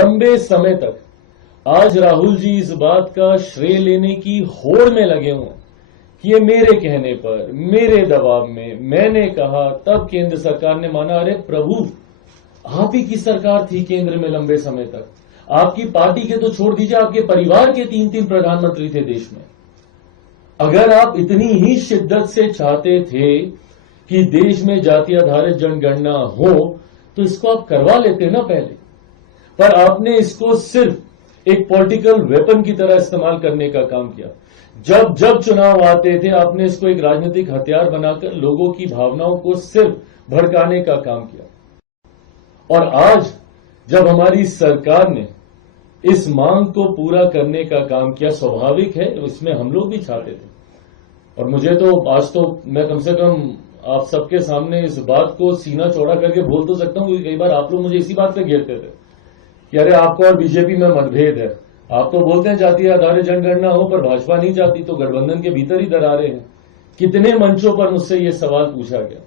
लंबे समय तक आज राहुल जी इस बात का श्रेय लेने की होड़ में लगे हुए हैं कि ये मेरे कहने पर, मेरे दबाव में, मैंने कहा तब केंद्र सरकार ने माना। अरे प्रभु, आप ही की सरकार थी केंद्र में लंबे समय तक। आपकी पार्टी के तो छोड़ दीजिए, आपके परिवार के 3-3 प्रधानमंत्री थे देश में। अगर आप इतनी ही शिद्दत से चाहते थे कि देश में जाति आधारित जनगणना हो तो इसको आप करवा लेते ना पहले। पर आपने इसको सिर्फ एक पॉलिटिकल वेपन की तरह इस्तेमाल करने का काम किया। जब जब चुनाव आते थे आपने इसको एक राजनीतिक हथियार बनाकर लोगों की भावनाओं को सिर्फ भड़काने का काम किया। और आज जब हमारी सरकार ने इस मांग को पूरा करने का काम किया, स्वाभाविक है इसमें हम लोग भी चाहते थे। और मुझे तो आज तो मैं कम से कम आप सबके सामने इस बात को सीना चौड़ा करके बोल तो सकता हूं, क्योंकि कई बार आप लोग मुझे इसी बात पे घेरते थे कि अरे आपको और बीजेपी में मतभेद है। आप तो बोलते हैं जातीय आधारित जनगणना हो, पर भाजपा नहीं चाहती, तो गठबंधन के भीतर ही दरारें हैं। कितने मंचों पर मुझसे ये सवाल पूछा गया।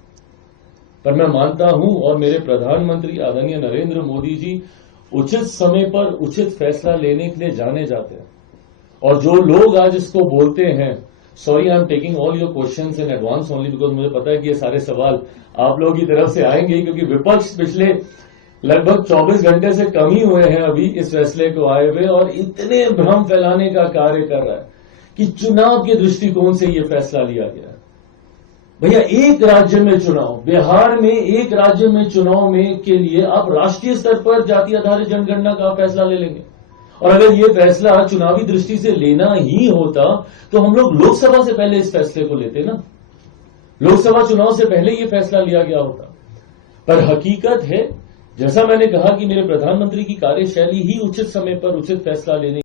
पर मैं मानता हूं और मेरे प्रधानमंत्री आदरणीय नरेंद्र मोदी जी उचित समय पर उचित फैसला लेने के लिए जाने जाते हैं। और जो लोग आज इसको बोलते हैं, sorry I am taking all your questions in advance only because मुझे पता है कि ये सारे सवाल आप लोगों की तरफ से आएंगे, क्योंकि विपक्ष पिछले लगभग 24 घंटे से कम ही हुए हैं अभी इस फैसले को आए हुए, और इतने भ्रम फैलाने का कार्य कर रहा है कि चुनाव के दृष्टिकोण से यह फैसला लिया गया है। भैया, एक राज्य में चुनाव, बिहार में एक राज्य में चुनाव में के लिए आप राष्ट्रीय स्तर पर जाति आधारित जनगणना का फैसला ले लेंगे। और अगर ये फैसला चुनावी दृष्टि से लेना ही होता तो हम लोग लोकसभा से पहले इस फैसले को लेते ना। लोकसभा चुनाव से पहले ये फैसला लिया गया होता। पर हकीकत है, जैसा मैंने कहा कि मेरे प्रधानमंत्री की कार्यशैली ही उचित समय पर उचित फैसला लेने